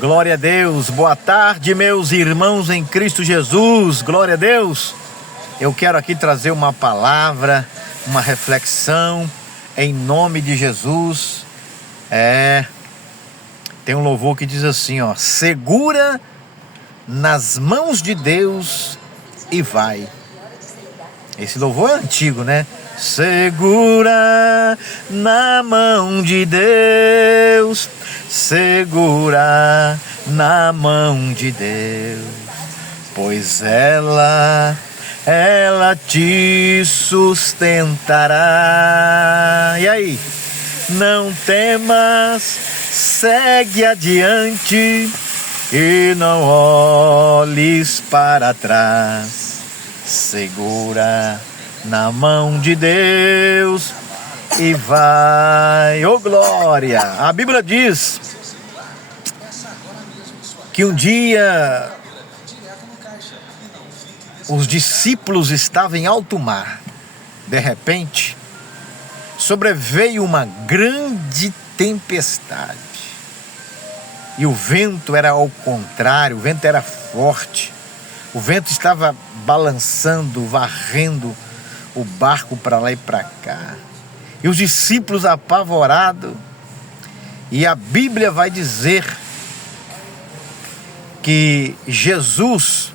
Glória a Deus, boa tarde, meus irmãos em Cristo Jesus, glória a Deus. Eu quero aqui trazer uma palavra, uma reflexão, em nome de Jesus. Tem um louvor que diz assim, ó: segura nas mãos de Deus e vai. Esse louvor é antigo, né? Segura na mão de Deus, segura na mão de Deus, pois ela te sustentará. E aí? Não temas, segue adiante e não olhes para trás. Segura na mão de Deus e vai. Ô glória! A Bíblia diz que um dia os discípulos estavam em alto mar. De repente, sobreveio uma grande tempestade. E o vento era ao contrário, o vento era forte. O vento estava balançando, varrendo o barco para lá e para cá. E os discípulos apavorados. E a Bíblia vai dizer que Jesus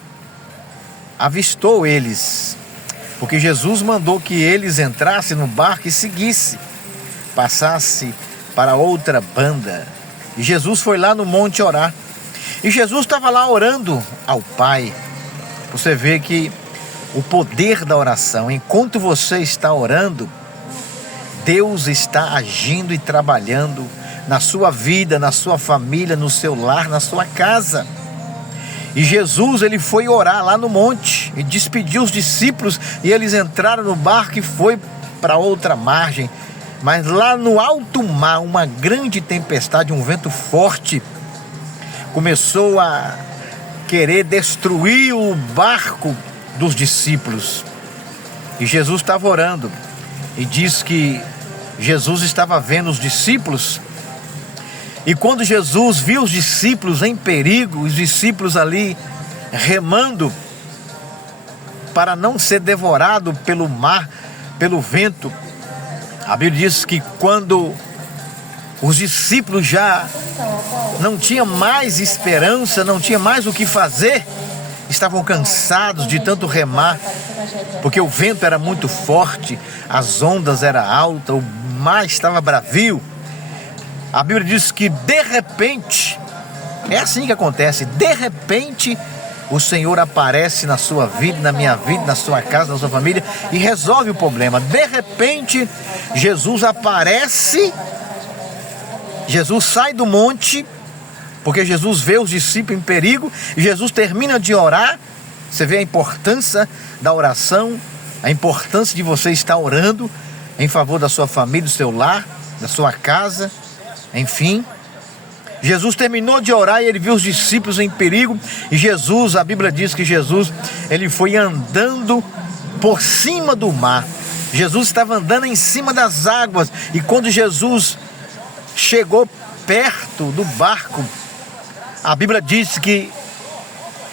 avistou eles, porque Jesus mandou que eles entrassem no barco e seguissem, passasse para outra banda. E Jesus foi lá no monte orar. E Jesus estava lá orando ao Pai. Você vê que o poder da oração, enquanto você está orando, Deus está agindo e trabalhando na sua vida, na sua família, no seu lar, na sua casa. E Jesus, ele foi orar lá no monte e despediu os discípulos, e eles entraram no barco e foi para outra margem. Mas lá no alto mar, uma grande tempestade, um vento forte, começou a querer destruir o barco dos discípulos. E Jesus estava orando, e diz que Jesus estava vendo os discípulos. E quando Jesus viu os discípulos em perigo, os discípulos ali remando para não ser devorado pelo mar, pelo vento, a Bíblia diz que quando os discípulos já não tinham mais esperança, não tinham mais o que fazer, estavam cansados de tanto remar, porque o vento era muito forte, as ondas eram altas, o mar estava bravio. A Bíblia diz que de repente, é assim que acontece, de repente o Senhor aparece na sua vida, na minha vida, na sua casa, na sua família, e resolve o problema. De repente, Jesus aparece, Jesus sai do monte, porque Jesus vê os discípulos em perigo, e Jesus termina de orar. Você vê a importância da oração, a importância de você estar orando em favor da sua família, do seu lar, da sua casa, enfim. Jesus terminou de orar e ele viu os discípulos em perigo, e Jesus, a Bíblia diz que Jesus, ele foi andando por cima do mar. Jesus estava andando em cima das águas, e quando Jesus chegou perto do barco, a Bíblia diz que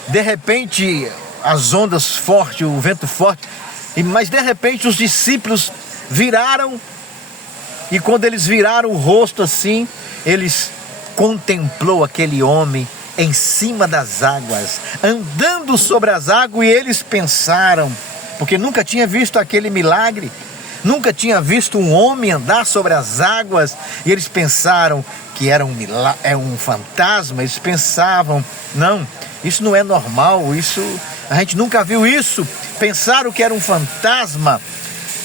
de repente as ondas fortes, o vento forte, mas de repente os discípulos viraram, e quando eles viraram o rosto assim, eles contemplou aquele homem em cima das águas, andando sobre as águas, e eles pensaram, porque nunca tinha visto aquele milagre, nunca tinha visto um homem andar sobre as águas, e eles pensaram que era um fantasma. Eles pensavam, não, isso não é normal, a gente nunca viu isso. Pensaram que era um fantasma,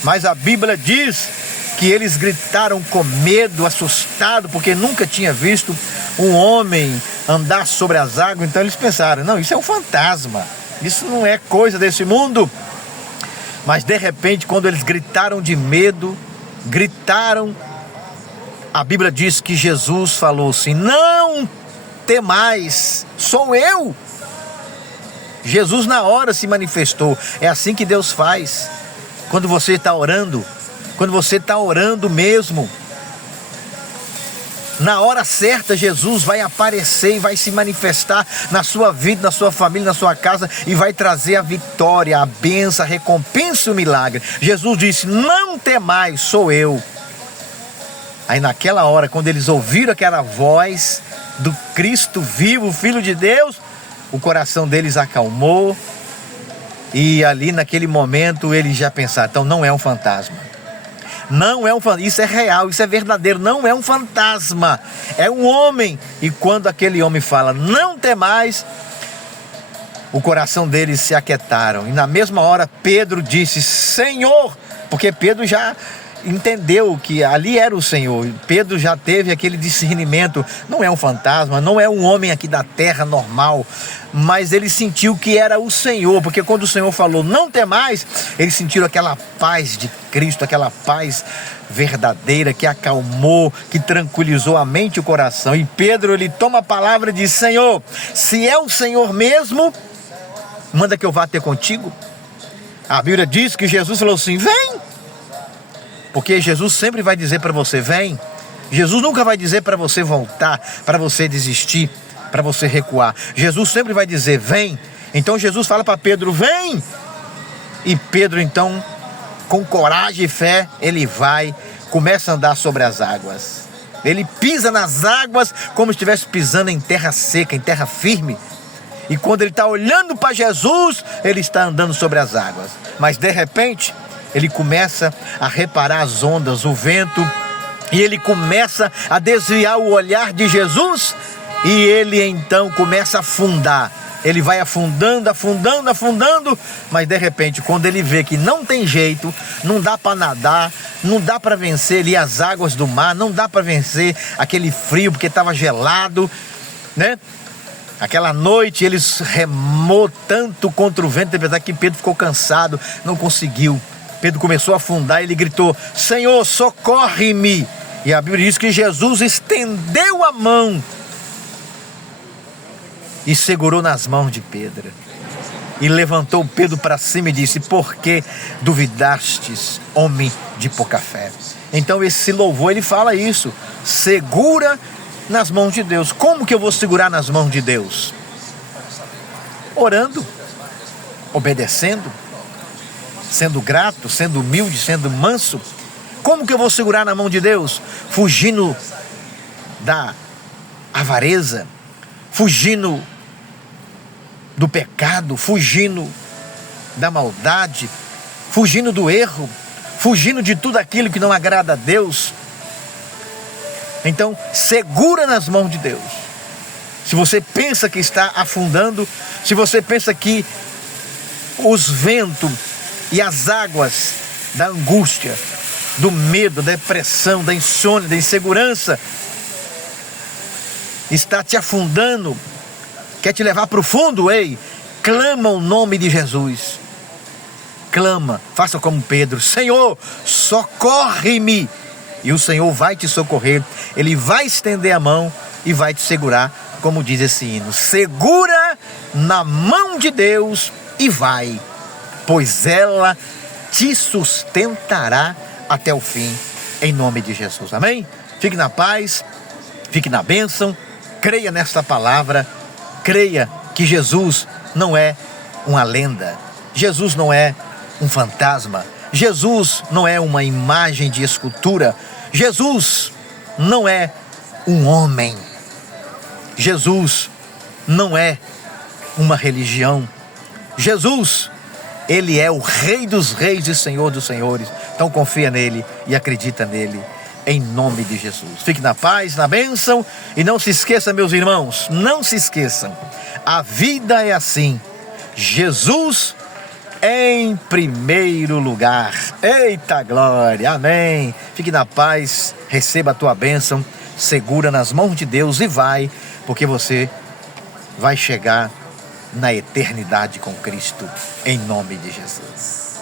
mas a Bíblia diz que eles gritaram com medo, assustado, porque nunca tinha visto um homem andar sobre as águas. Então eles pensaram, não, isso é um fantasma, isso não é coisa desse mundo. Mas de repente, quando eles gritaram de medo, a Bíblia diz que Jesus falou assim: não temais, sou eu. Jesus na hora se manifestou. É assim que Deus faz. Quando você está orando, quando você está orando mesmo, Na hora certa, Jesus vai aparecer e vai se manifestar na sua vida, na sua família, na sua casa, e vai trazer a vitória, a bênção, a recompensa e o milagre. Jesus disse: não temais, sou eu. Aí naquela hora, quando eles ouviram aquela voz do Cristo vivo, Filho de Deus, o coração deles acalmou, e ali naquele momento eles já pensaram: então não é um fantasma. Não é um fantasma, isso é real, isso é verdadeiro, não é um fantasma, é um homem. E quando aquele homem fala: não temais, o coração deles se aquietaram. E na mesma hora Pedro disse: Senhor, porque Pedro já entendeu que ali era o Senhor. Pedro já teve aquele discernimento: não é um fantasma, não é um homem aqui da terra normal, mas ele sentiu que era o Senhor, porque quando o Senhor falou: não temais, eles sentiram aquela paz de Cristo, aquela paz verdadeira que acalmou, que tranquilizou a mente e o coração. E Pedro, ele toma a palavra e diz: Senhor, se é o Senhor mesmo, manda que eu vá ter contigo. A Bíblia diz que Jesus falou assim: vem. Porque Jesus sempre vai dizer para você: vem. Jesus nunca vai dizer para você voltar, para você desistir, para você recuar. Jesus sempre vai dizer: vem. Então Jesus fala para Pedro: vem. E Pedro então, com coragem e fé, ele vai, começa a andar sobre as águas. Ele pisa nas águas como se estivesse pisando em terra seca, em terra firme. E quando ele está olhando para Jesus, ele está andando sobre as águas. Mas de repente, ele começa a reparar as ondas, o vento, e ele começa a desviar o olhar de Jesus, e ele então começa a afundar. Ele vai afundando, afundando, afundando, mas de repente, quando ele vê que não tem jeito, não dá para nadar, não dá para vencer ali as águas do mar, não dá para vencer aquele frio, porque estava gelado, né? Aquela noite eles remou tanto contra o vento, apesar que Pedro ficou cansado, não conseguiu. Pedro começou a afundar e ele gritou: Senhor, socorre-me. E a Bíblia diz que Jesus estendeu a mão e segurou nas mãos de Pedro. E levantou Pedro para cima e disse: por que duvidastes, homem de pouca fé? Então esse louvor, ele fala isso: segura nas mãos de Deus. Como que eu vou segurar nas mãos de Deus? Orando, obedecendo, sendo grato, sendo humilde, sendo manso. Como que eu vou segurar na mão de Deus? Fugindo da avareza, fugindo do pecado, fugindo da maldade, fugindo do erro, fugindo de tudo aquilo que não agrada a Deus. Então, segura nas mãos de Deus. Se você pensa que está afundando, se você pensa que os ventos e as águas da angústia, do medo, da depressão, da insônia, da insegurança está te afundando, quer te levar para o fundo, ei, clama o nome de Jesus. Clama, faça como Pedro: Senhor, socorre-me. E o Senhor vai te socorrer, Ele vai estender a mão e vai te segurar, como diz esse hino: segura na mão de Deus e vai, pois ela te sustentará até o fim, em nome de Jesus. Amém? Fique na paz, fique na bênção, creia nesta palavra, creia que Jesus não é uma lenda, Jesus não é um fantasma, Jesus não é uma imagem de escultura, Jesus não é um homem, Jesus não é uma religião, Jesus, Ele é o Rei dos Reis e Senhor dos Senhores. Então confia nele e acredita nele, em nome de Jesus. Fique na paz, na bênção, e não se esqueça, meus irmãos, não se esqueçam, a vida é assim: Jesus em primeiro lugar. Eita glória, amém. Fique na paz, receba a tua bênção, segura nas mãos de Deus e vai, porque você vai chegar na eternidade com Cristo, em nome de Jesus.